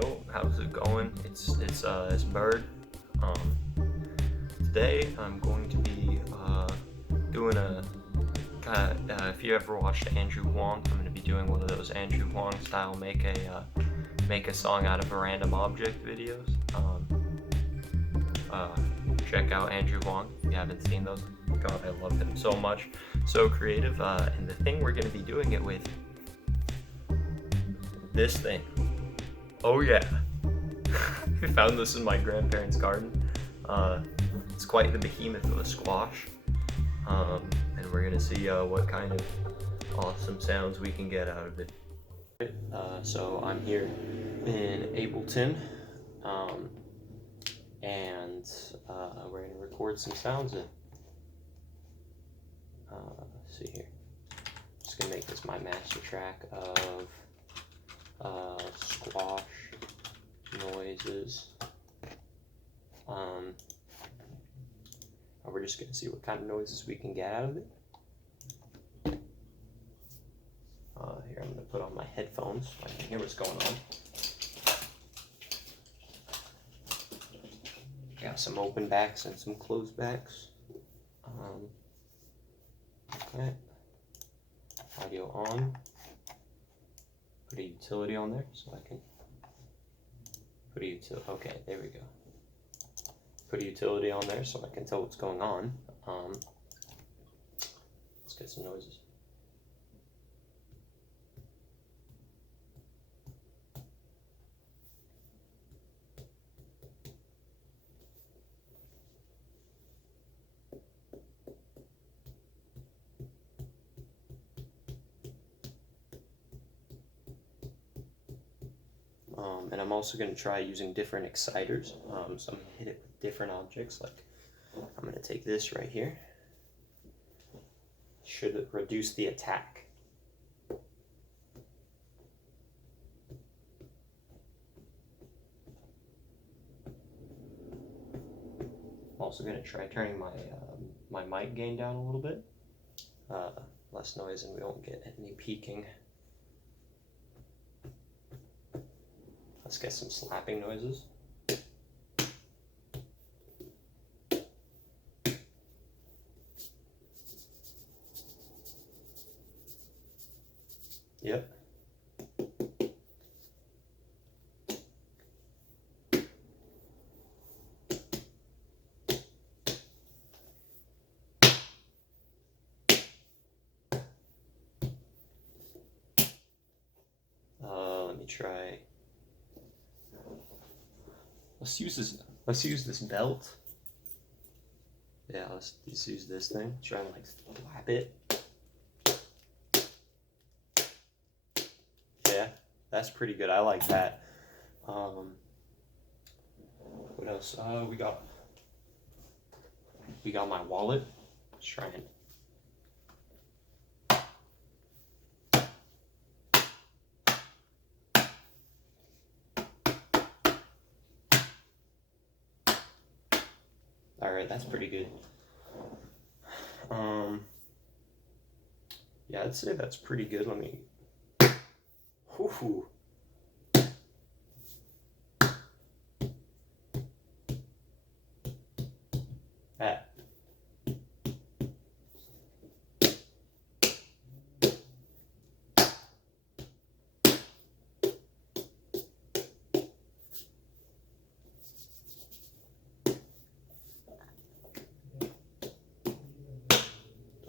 Yo, how's it going? It's Bird. Today I'm going to be doing if you ever watched Andrew Huang, I'm going to be doing one of those Andrew Huang style make a song out of a random object videos. Check out Andrew Huang if you haven't seen those. God, I love him so much, so creative. And the thing we're going to be doing it with, this thing. Oh yeah. I found this in my grandparents' garden. It's quite the behemoth of a squash. And we're gonna see what kind of awesome sounds we can get out of it. So I'm here in Ableton, and we're gonna record some sounds in. Let's see here. Just gonna make this my master track of squash noises. We're just gonna see what kind of noises we can get out of it. Here, I'm gonna put on my headphones so I can hear what's going on. Got some open backs and some closed backs. Okay. Audio on. Put a utility on there so I can put a utility. Okay, there we go. Put a utility on there so I can tell what's going on. Let's get some noises. And I'm also going to try using different exciters. So I'm going to hit it with different objects. Like, I'm going to take this right here. Should reduce the attack. I'm also going to try turning my mic gain down a little bit. Less noise and we won't get any peaking. Let's get some slapping noises. Yep. Let me try. Let's use this belt. Yeah, let's use this thing. Try and like slap it. Yeah, that's pretty good. I like that. What else? We got my wallet. Let's try and. Alright, that's pretty good. Yeah, I'd say that's pretty good. Let me. Whoo. That.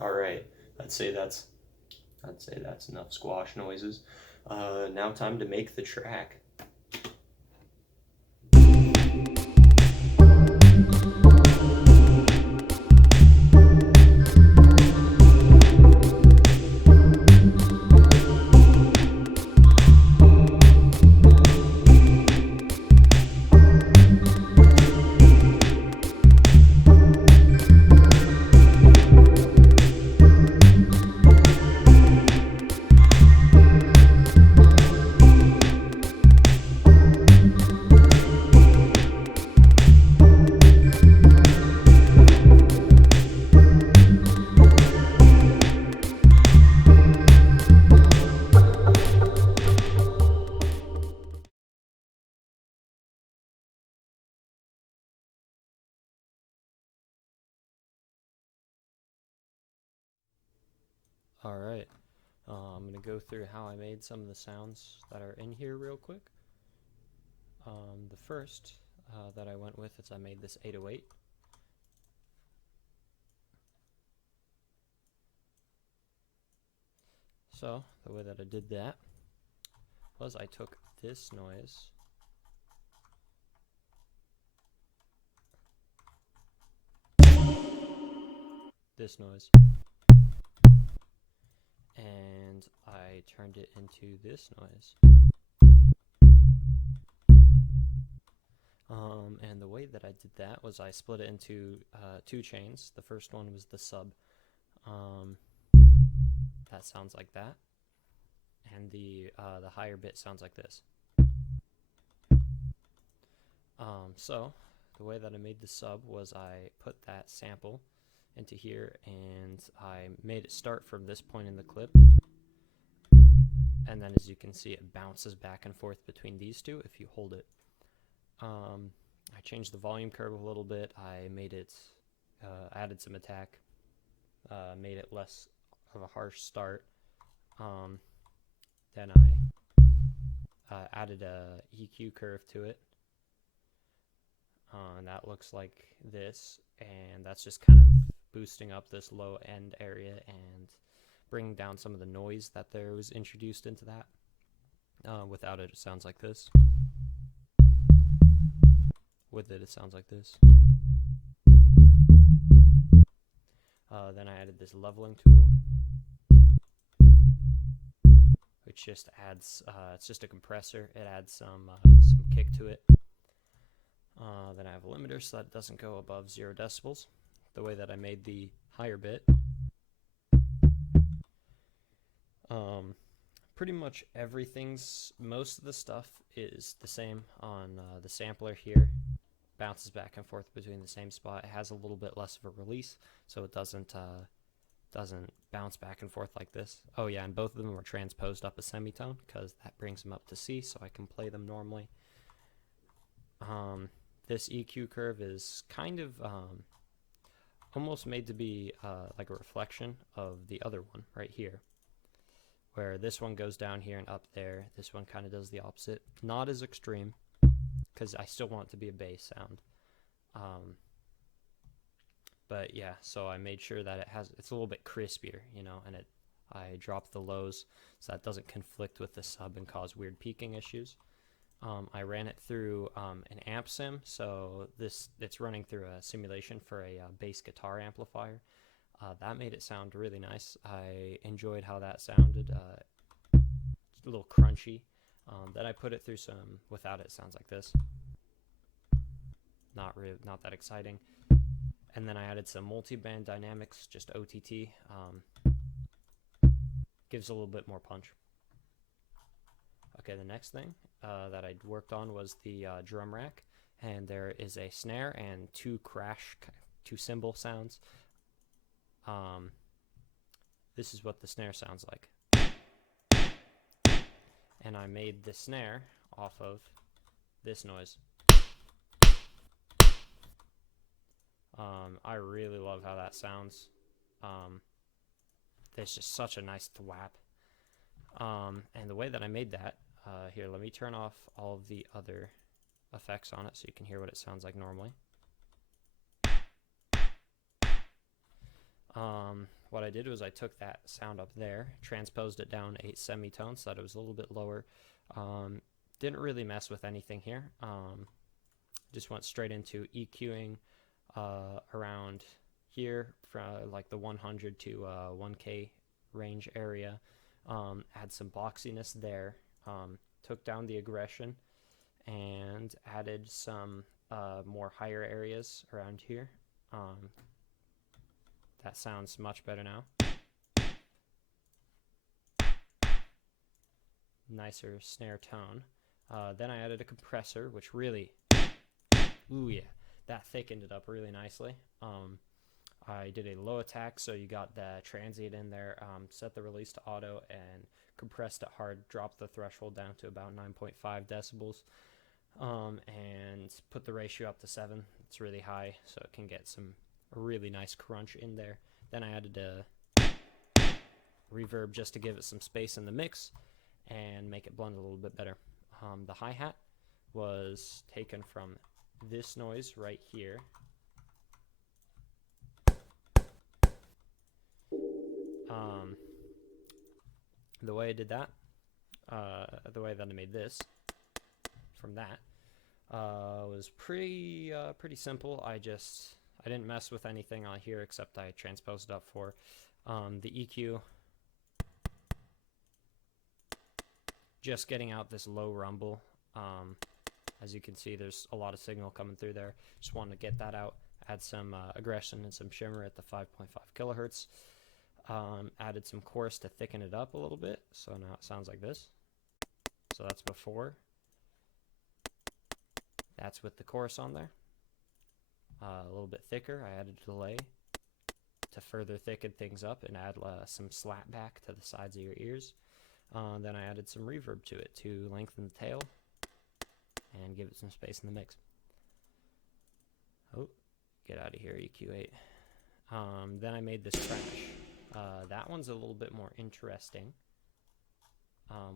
All right, I'd say that's enough squash noises. Now time to make the track. Alright, I'm going to go through how I made some of the sounds that are in here real quick. The first that I went with is I made this 808. So, the way that I did that was I took this noise and I turned it into this noise. And the way that I did that was I split it into two chains. The first one was the sub. That sounds like that. And the higher bit sounds like this. So the way that I made the sub was I put that sample into here and I made it start from this point in the clip, and then as you can see it bounces back and forth between these two if you hold it. I changed the volume curve a little bit. I made it added some attack, made it less of a harsh start. Then I added a EQ curve to it, and that looks like this, and that's just kind of boosting up this low end area and bringing down some of the noise that there was introduced into that. Without it, it sounds like this. With it, it sounds like this. Then I added this leveling tool, which just adds, it's just a compressor. It adds some kick to it. Then I have a limiter so that it doesn't go above 0 decibels. The way that I made the higher bit, pretty much most of the stuff is the same on the sampler here. Bounces back and forth between the same spot. It has a little bit less of a release, so it doesn't bounce back and forth like this. Oh yeah, and both of them were transposed up a semitone because that brings them up to C, so I can play them normally. This EQ curve is kind of almost made to be like a reflection of the other one right here, where this one goes down here and up there. This one kind of does the opposite. Not as extreme, because I still want it to be a bass sound. But yeah, so I made sure that it's a little bit crispier, you know, and I dropped the lows so that doesn't conflict with the sub and cause weird peaking issues. I ran it through an amp sim, so it's running through a simulation for a bass guitar amplifier. That made it sound really nice. I enjoyed how that sounded. A little crunchy. Then I put it through without it sounds like this. Not that exciting. And then I added some multi-band dynamics, just OTT. Gives a little bit more punch. Okay, the next thing that I worked on was the drum rack, and there is a snare and two cymbal sounds. This is what the snare sounds like. And I made the snare off of this noise. I really love how that sounds. There's just such a nice thwap. And the way that I made that, here, let me turn off all of the other effects on it so you can hear what it sounds like normally. What I did was I took that sound up there, transposed it down 8 semitones so that it was a little bit lower. Didn't really mess with anything here. Just went straight into EQing around here from like the 100 to 1K range area. Add some boxiness there. Took down the aggression and added some more higher areas around here. That sounds much better now. Nicer snare tone. Then I added a compressor, which really, ooh yeah, that thickened it up really nicely. I did a low attack, so you got the transient in there, set the release to auto, and compressed it hard, dropped the threshold down to about 9.5 decibels, and put the ratio up to 7. It's really high, so it can get some really nice crunch in there. Then I added reverb just to give it some space in the mix and make it blend a little bit better. The hi-hat was taken from this noise right here. The way I did that, the way that I made this from that was pretty simple. I didn't mess with anything on here except I transposed it up for the EQ, just getting out this low rumble. As you can see, there's a lot of signal coming through there. Just wanted to get that out, add some aggression and some shimmer at the 5.5 kilohertz. Added some chorus to thicken it up a little bit, so now it sounds like this. So that's before. That's with the chorus on there. A little bit thicker. I added a delay to further thicken things up and add some slap back to the sides of your ears. Then I added some reverb to it to lengthen the tail and give it some space in the mix. Oh, get out of here, EQ8. Then I made this crash. That one's a little bit more interesting.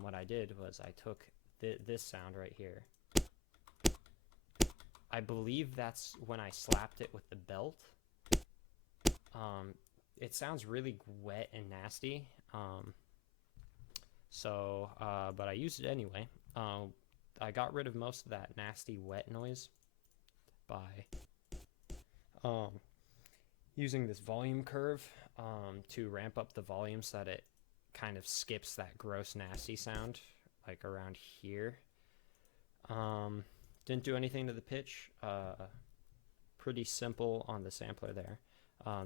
What I did was I took this sound right here. I believe that's when I slapped it with the belt. It sounds really wet and nasty. But I used it anyway. I got rid of most of that nasty wet noise by using this volume curve to ramp up the volume so that it kind of skips that gross nasty sound like around here. Didn't do anything to the pitch. Pretty simple on the sampler there.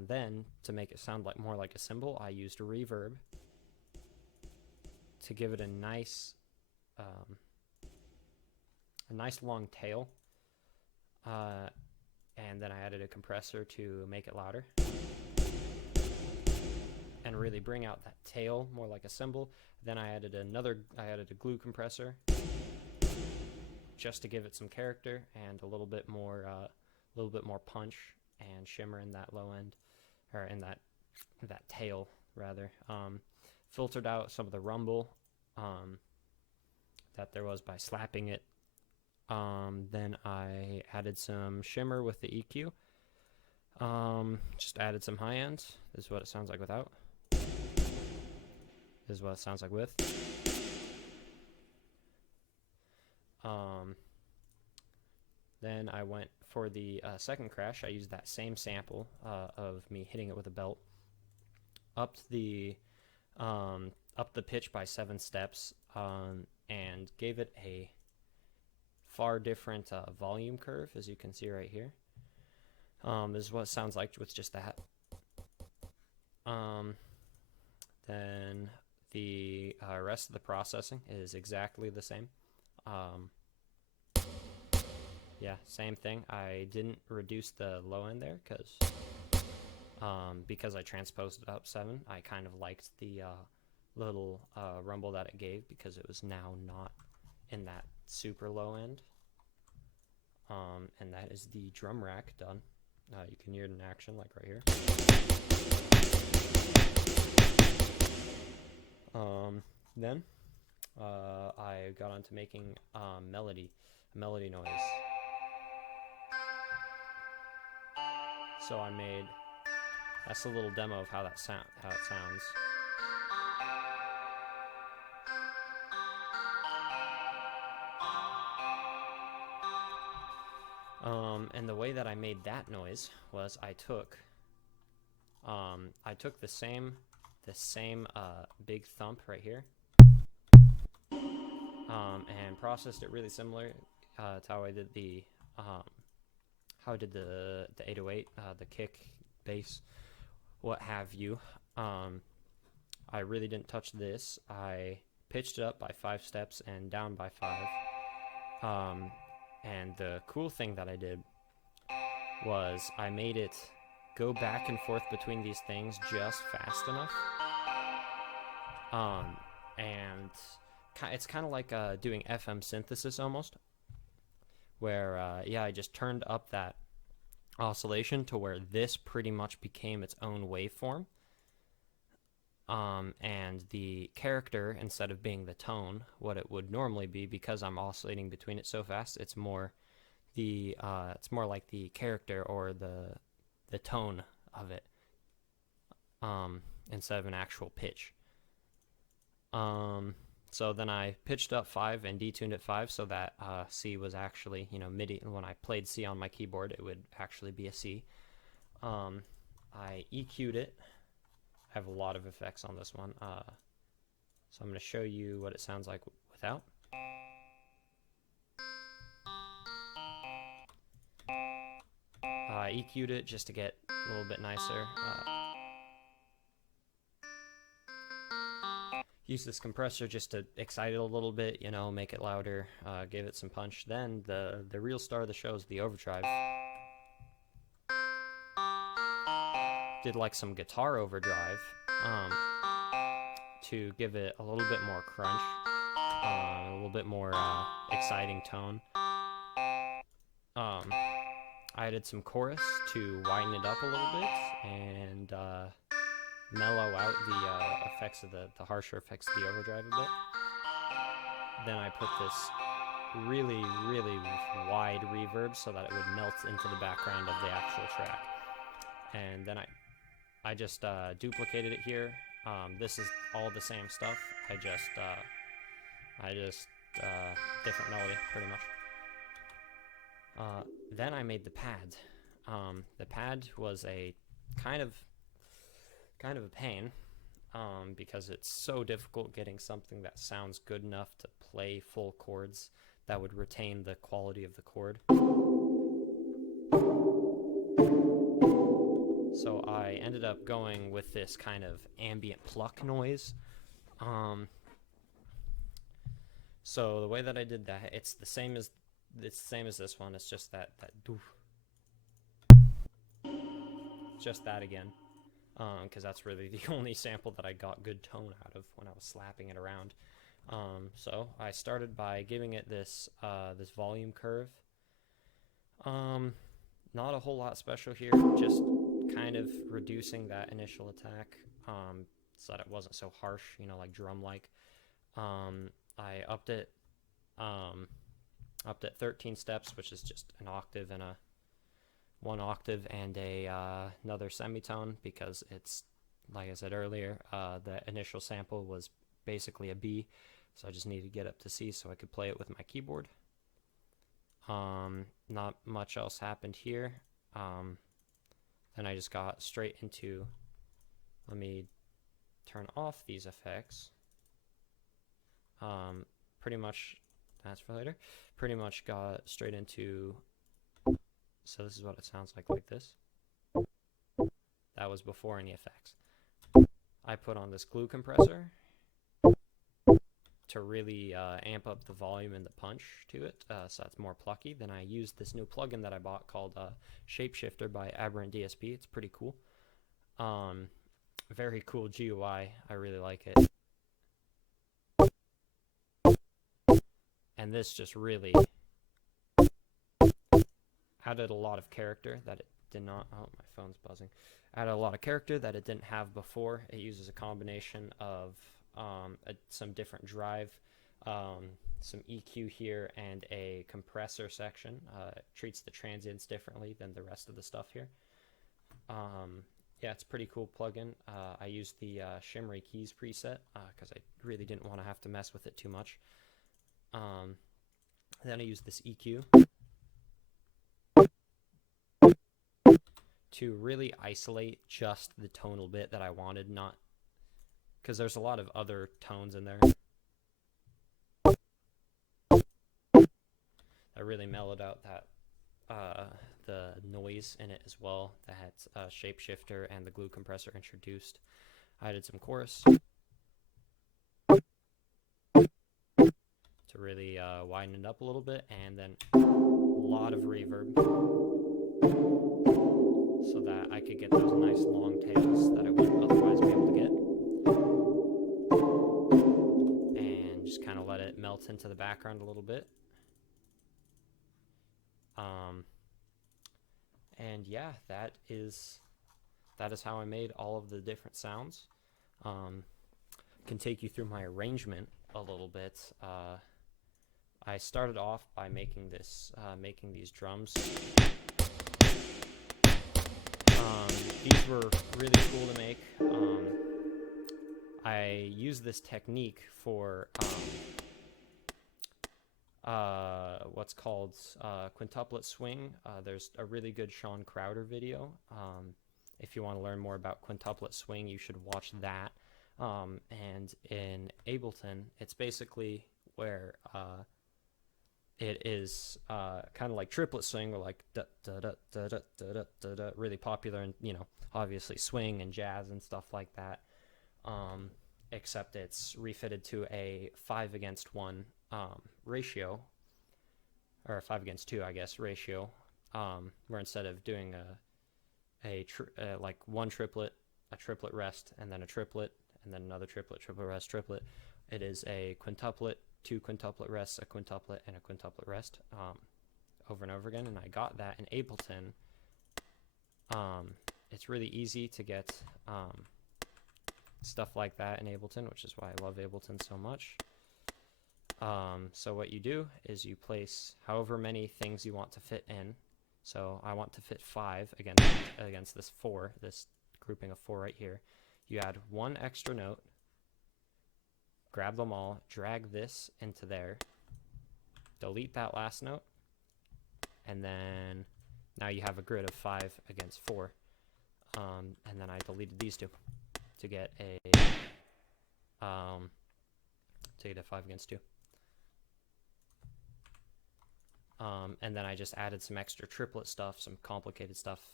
Then to make it sound more like a cymbal, I used a reverb to give it a nice long tail, and then I added a compressor to make it louder and really bring out that tail more like a cymbal. Then I added a glue compressor just to give it some character and a little bit more punch and shimmer in that low end, or in that tail rather. Filtered out some of the rumble that there was by slapping it. Then I added some shimmer with the EQ. Just added some high ends. This is what it sounds like without. This is what it sounds like with. Then I went for the second crash. I used that same sample of me hitting it with a belt. Upped the pitch by 7 steps, and gave it a far different volume curve, as you can see right here. This is what it sounds like with just that. Then the rest of the processing is exactly the same. Yeah, same thing. I didn't reduce the low end there because I transposed it up 7. I kind of liked the little rumble that it gave because it was now not in that super low end. And that is the drum rack done. You can hear it in action, like right here. Then I got onto making melody noise. So that's a little demo of how it sounds. And the way that I made that noise was I took the same big thump right here, and processed it really similar to how I did the 808, the kick, bass, what have you. I really didn't touch this. I pitched it up by 5 steps and down by 5. And the cool thing that I did was I made it go back and forth between these things just fast enough. And it's kind of like doing FM synthesis almost, where I just turned up that oscillation to where this pretty much became its own waveform. And the character, instead of being the tone, what it would normally be, because I'm oscillating between it so fast, it's more like the character or the tone of it, instead of an actual pitch. So then I pitched up 5 and detuned at 5 so that C was actually, MIDI. When I played C on my keyboard, it would actually be a C. I EQ'd it. I have a lot of effects on this one. So I'm going to show you what it sounds like without. I EQ'd it just to get a little bit nicer. Use this compressor just to excite it a little bit, make it louder, give it some punch. Then the real star of the show is the overdrive. Did like some guitar overdrive to give it a little bit more crunch, a little bit more exciting tone. I added some chorus to widen it up a little bit and mellow out the effects of the harsher effects of the overdrive a bit. Then I put this really, really wide reverb so that it would melt into the background of the actual track. And then I just duplicated it here. This is all the same stuff. I just different melody, pretty much. Then I made the pad. The pad was a kind of a pain, because it's so difficult getting something that sounds good enough to play full chords that would retain the quality of the chord. So I ended up going with this kind of ambient pluck noise. So the way that I did that, it's the same as this one. It's just that doof. Just that again. Because that's really the only sample that I got good tone out of when I was slapping it around. So I started by giving it this volume curve. Not a whole lot special here, just kind of reducing that initial attack, so that it wasn't so harsh, like drum-like. I upped it 13 steps, which is just an octave and one octave and another semitone, because it's, like I said earlier, the initial sample was basically a B, so I just needed to get up to C so I could play it with my keyboard. Not much else happened here. Then I just got straight into, let me turn off these effects. Pretty much, that's for later. Pretty much got straight into, so this is what it sounds like this. That was before any effects. I put on this glue compressor to really amp up the volume and the punch to it, so that's more plucky. Then I used this new plugin that I bought called Shapeshifter by Aberrant DSP. It's pretty cool. Very cool GUI. I really like it. And this just really added a lot of character that it did not. Oh, my phone's buzzing. Added a lot of character that it didn't have before. It uses a combination of some different drive, some EQ here, and a compressor section. It treats the transients differently than the rest of the stuff here. Yeah, it's a pretty cool plugin. I used the Shimmery Keys preset because I really didn't want to have to mess with it too much. Then I used this EQ to really isolate just the tonal bit that I wanted, not because there's a lot of other tones in there that really mellowed out that the noise in it as well that Shapeshifter and the glue compressor introduced. I added some chorus to really widen it up a little bit, and then a lot of reverb so that I could get those nice long tails that I wouldn't otherwise be able to get, and just kind of let it melt into the background a little bit. And yeah, that is how I made all of the different sounds. can take you through my arrangement a little bit. I started off by making these drums. These were really cool to make. I use this technique for what's called quintuplet swing. There's a really good Sean Crowder video. If you want to learn more about quintuplet swing, you should watch that. And in Ableton, it's basically where it is kind of like triplet swing, or like da da da da da da da da, really popular, and obviously swing and jazz and stuff like that. Except it's refitted to a 5:1 ratio, or a 5:2, I guess, ratio, where instead of doing like one triplet, a triplet rest, and then a triplet, and then another triplet, triplet rest, triplet, it is a quintuplet, 2 quintuplet rests, a quintuplet, and a quintuplet rest, over and over again. And I got that in Ableton. It's really easy to get stuff like that in Ableton, which is why I love Ableton so much. So what you do is you place however many things you want to fit in. So I want to fit 5 against this 4, this grouping of 4 right here. You add 1 extra note, grab them all, drag this into there, delete that last note, and then now you have a grid of 5:4. And then I deleted these two to get a 5:2. And then I just added some extra triplet stuff, some complicated stuff.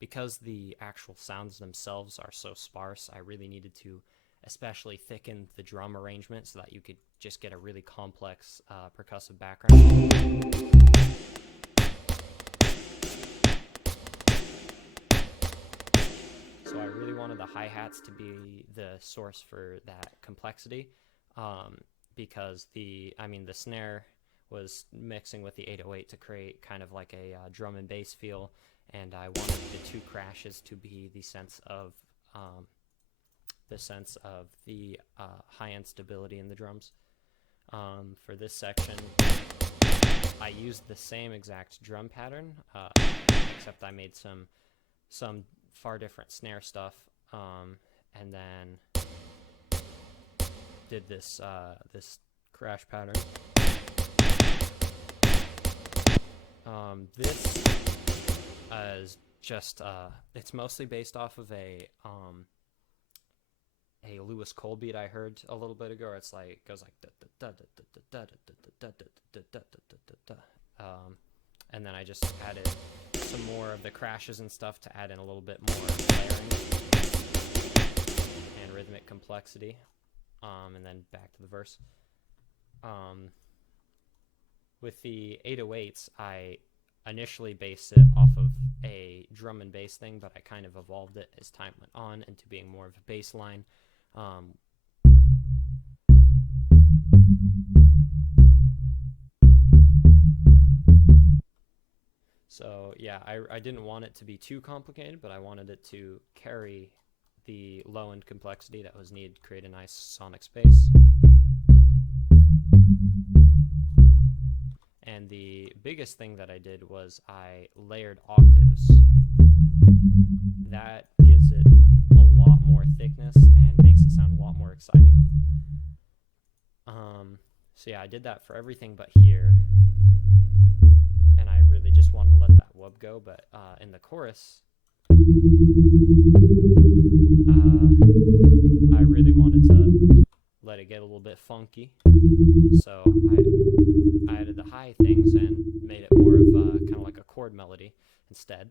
Because the actual sounds themselves are so sparse, I really needed to especially thicken the drum arrangement so that you could just get a really complex percussive background. So I really wanted the hi-hats to be the source for that complexity, because the snare was mixing with the 808 to create kind of like a drum and bass feel, and I wanted the 2 crashes to be the sense of the high-end stability in the drums. For this section, I used the same exact drum pattern, except I made some far different snare stuff, and then did this crash pattern. This is just it's mostly based off of a Lewis Cole beat I heard a little bit ago. It's like goes like and then I just added some more of the crashes and stuff to add in a little bit more layering and rhythmic complexity, and then back to the verse. With the 808s, I initially based it off of a drum and bass thing, but I kind of evolved it as time went on into being more of a bass line. So yeah, I didn't want it to be too complicated, but I wanted it to carry the low-end complexity that was needed to create a nice sonic space. And the biggest thing that I did was I layered octaves. That gives it a lot more thickness and makes it sound a lot more exciting. So yeah, I did that for everything but here. And I really just wanted to let that wub go, but in the chorus, I really wanted to let it get a little bit funky. So I added the high things and made it more of kind of like a chord melody instead.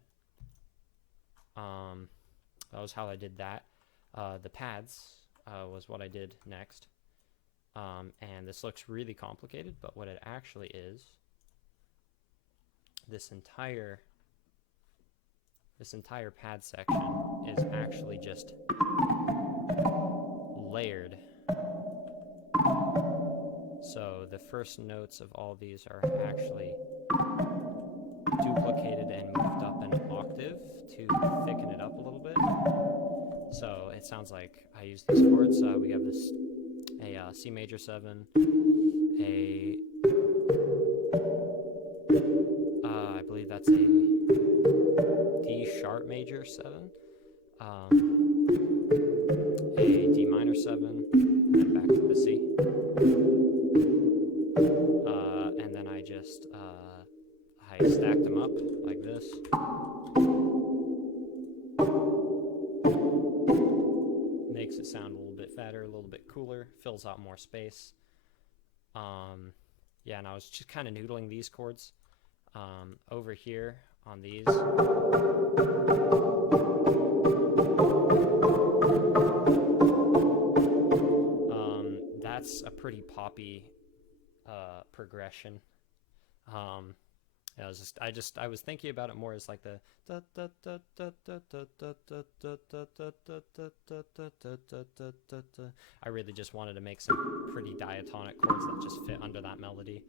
That was how I did that. The pads was what I did next. And this looks really complicated, but what it actually is, this entire pad section is actually just layered. So the first notes of all these are actually duplicated and moved up an octave to thicken it up a little bit. So it sounds like I use these chords. We have this a C major 7, a I believe that's a D sharp major 7, a D minor 7, and then back to the C. And then I just I stacked them up like this. Makes it sound a little bit fatter, a little bit cooler, fills out more space. Yeah, and I was just kind of noodling these chords. Over here on these, that's a pretty poppy progression. I was thinking about it more as like the I really just wanted to make some pretty diatonic chords that just fit under that melody.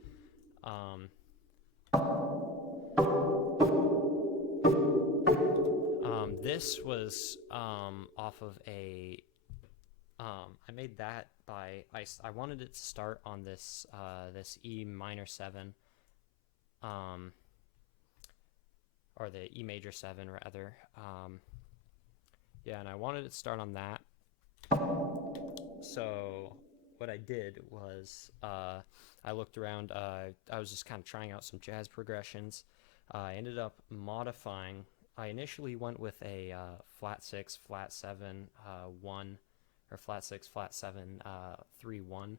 This was off of a I made that by I wanted it to start on this this E minor 7, or the E major 7 rather. Yeah, and I wanted it to start on that. So what I did was I looked around. I was just kind of trying out some jazz progressions. I ended up modifying. I initially went with a flat 6, flat 7, 1, or flat 6, flat 7, 3, 1,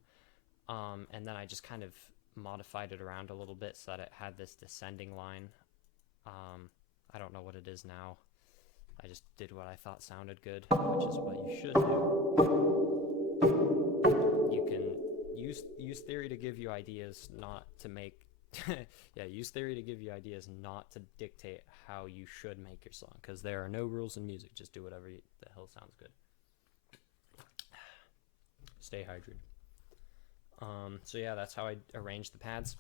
and then I just kind of modified it around a little bit so that it had this descending line. I don't know what it is now. I just did what I thought sounded good, which is what you should do. You can use theory to give you ideas, not to make yeah, use theory to give you ideas, not to dictate how you should make your song, because there are no rules in music. Just do whatever the hell sounds good. Stay hydrated. So yeah, that's how I arranged the pads.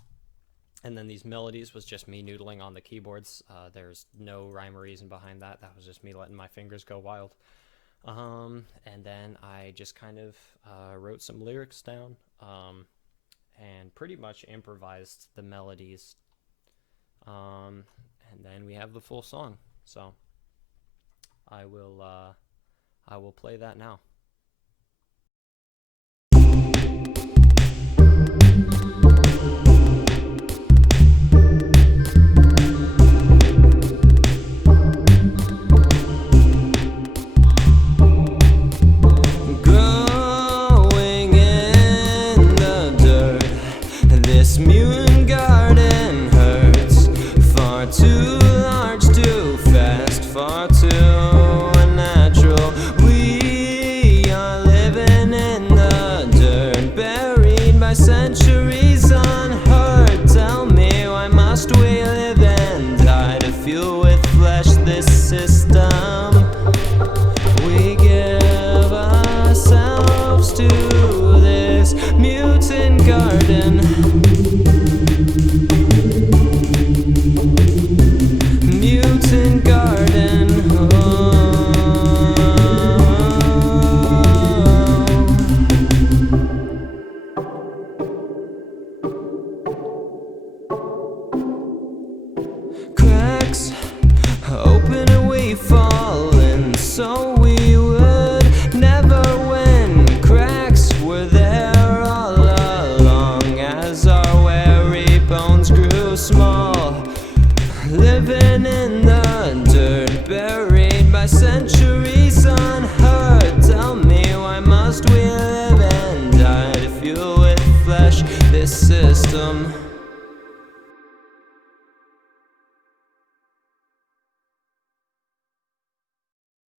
And then these melodies was just me noodling on the keyboards. There's no rhyme or reason behind that. That was just me letting my fingers go wild. And then I just kind of wrote some lyrics down, and pretty much improvised the melodies. And then we have the full song. So I will play that now. Centuries unheard, tell me why must we live and die to fuel with flesh this system? We give ourselves to this mutant garden. Mutant garden. Cracks open and we fall in, so we would never win. Cracks were there all along as our weary bones grew small. Living in the dirt, buried by centuries unheard. Tell me why must we live and die to fuel with flesh this system?